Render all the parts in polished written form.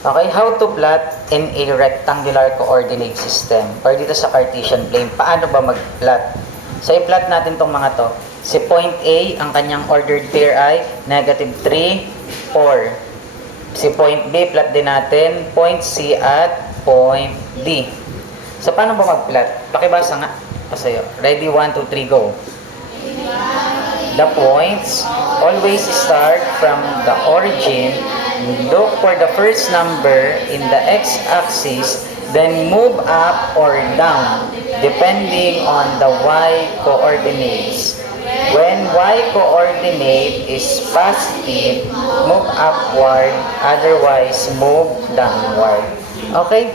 Okay, how to plot in a rectangular coordinate system or dito sa Cartesian plane. Paano ba mag-plot? So, i-plot natin tong mga to. Si point A, ang kanyang ordered pair ay negative 3, 4. Si point B, plot din natin point C at point D. So, paano ba mag-plot? Pakibasa nga pa sa'yo. Ready? 1, 2, 3, go. The points always start from the origin. Look for the first number in the x-axis, then move up or down depending on the y-coordinates. When y-coordinate is positive, move upward, otherwise move downward. Okay?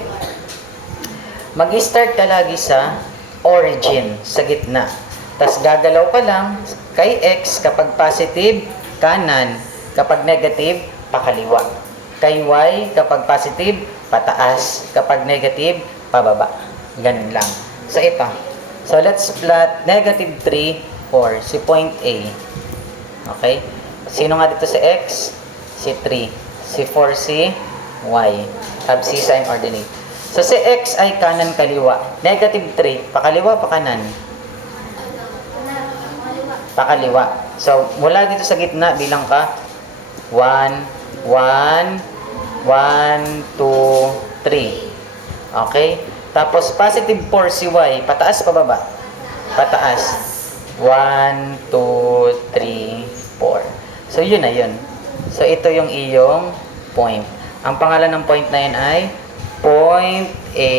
Mag-start ka lagi sa origin, sa gitna. Tapos gagalaw ka lang kay x kapag positive, kanan. Kapag negative, pakaliwa. Kay y, kapag positive, pataas. Kapag negative, pababa. Ganun lang. So, ito. So, let's plot negative 3, 4. Si point A. Okay? Sino nga dito si x? Si 3. Si 4, si y. Abscissa and ordinate. So, si x ay kanan kaliwa. Negative 3. Pakaliwa, pakanan? Pakaliwa. So, mula dito sa gitna, bilang ka 1, 1, 2, 3. Okay? Tapos, positive 4 si y. Pataas, pababa? Pataas. 1, 2, 3, 4. So, yun na yun. So, ito yung iyong point. Ang pangalan ng point na yun ay point A,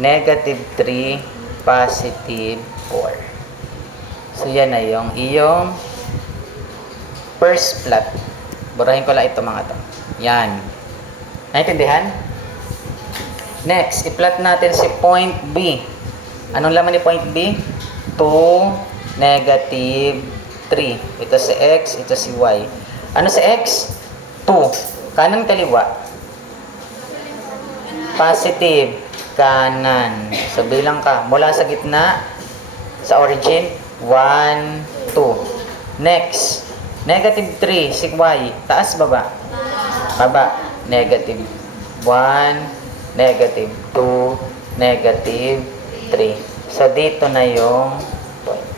negative 3, positive 4. So, yan na yung iyong first plot. Burahin ko lang ito mga to. Yan. Naintindihan? Next, i-plot natin si point B. Anong laman ni point B? 2, negative 3. Ito si x, ito si y. Ano si x? 2. Kanan, kaliwa? Positive. Kanan. So, bilang ka. Mula sa gitna, sa origin, 1, 2. Next, negative 3, si y. Taas, baba? Baba. Negative 1, negative 2, negative 3. So, dito na yung point.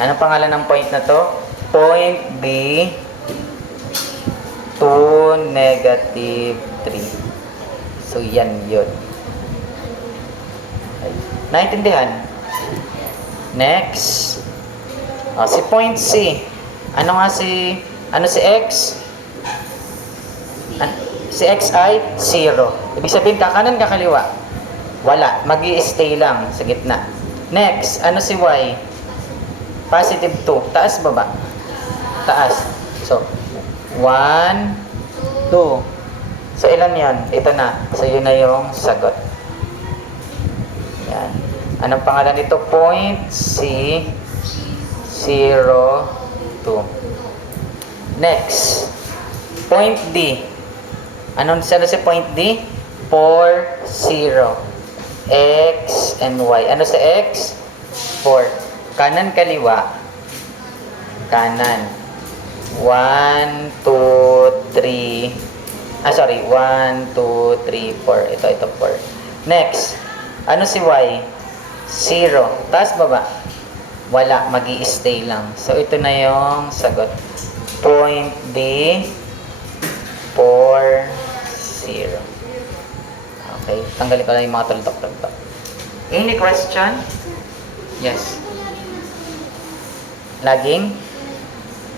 Anong pangalan ng point na to? Point B, 2, negative 3. So, yan yun. Naintindihan? Next. Si point C. Ano si x? Si x ay 0. Ibig sabihin, kakanan, kakaliwa? Wala. Mag-i-stay lang sa gitna. Next, ano si y? Positive 2. Taas, baba? Taas. So, 1, 2. So, ilan yan? Ito na. So, yun na yung sagot. Yan. Anong pangalan nito? Point C, 0, 2. Next, point D. Ano si point D? 4, 0. X and Y. Ano si X? 4. Kanan, kaliwa? Kanan. 1, 2, 3. 1, 2, 3, 4. Ito 4. Next, ano si Y? 0. Taas, baba? Wala. Mag-i-stay lang. So, ito na yung sagot. Point B, 4, 0. Okay. Tanggalin ko lang yung mga tuldok-tuldok. Any question? Yes. Laging?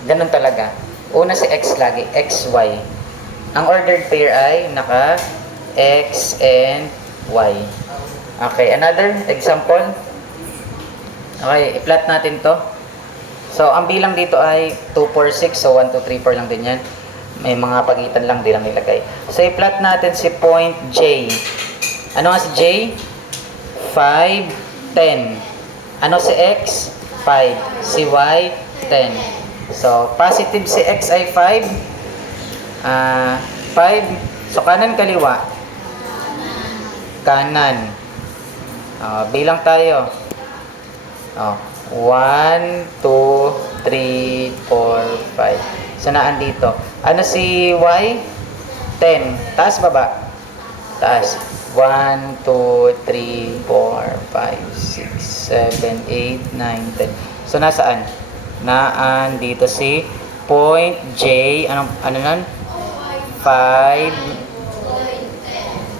Ganun talaga. Una si X lagi. X, Y. Ang ordered pair ay naka X and Y. Okay. Another example? Okay. I-plot natin to. So, ang bilang dito ay 2, 4, 6. So, 1, 2, 3, 4 lang din yan. May mga pagitan lang din ang nilagay. So, i-plot natin si point J. Ano nga si J? 5, 10. Ano si X? 5. Si Y? 10. So, positive si X ay 5. 5. So, kanan, kaliwa? Kanan. Bilang tayo. 1, 2, 3, 4, 5. So, naan dito. Ano si Y? 10. Taas, baba. Taas. 1, 2, 3, 4, 5, 6, 7, 8, 9, 10. So, nasaan? Naan dito si point J. Ano nun? 5,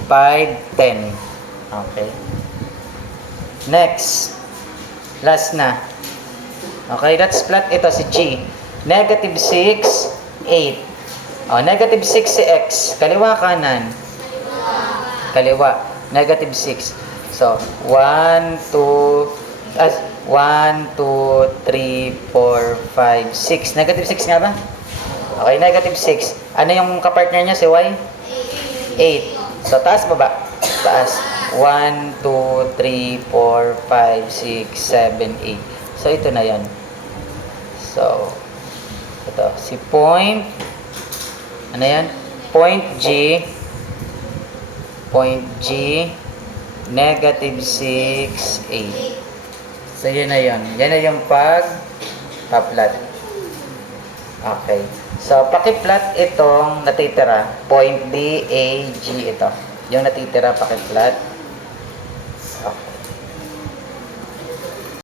5, 10. Okay. Next. Last na. Okay, let's plot ito si G. Negative 6, 8. Oh, negative 6 si X. Kaliwa, kanan. Kaliwa. Negative 6. So, 1, 2, 1, 2, 3, 4, 5, 6. Negative 6 nga ba? Okay, negative 6. Ano yung kapartner niya, si Y? 8. So, taas, baba? Taas. 1, 2, 3, 4, 5, 6, 7, 8. So, ito na yan. So, ito. Si point, ano yan? Point G, negative 6, 8. So, yun na yun. Yan na yung pag-plot. Okay. So, paki-plot itong natitira. Point D, A, G ito. Yung natitira, paki-plot.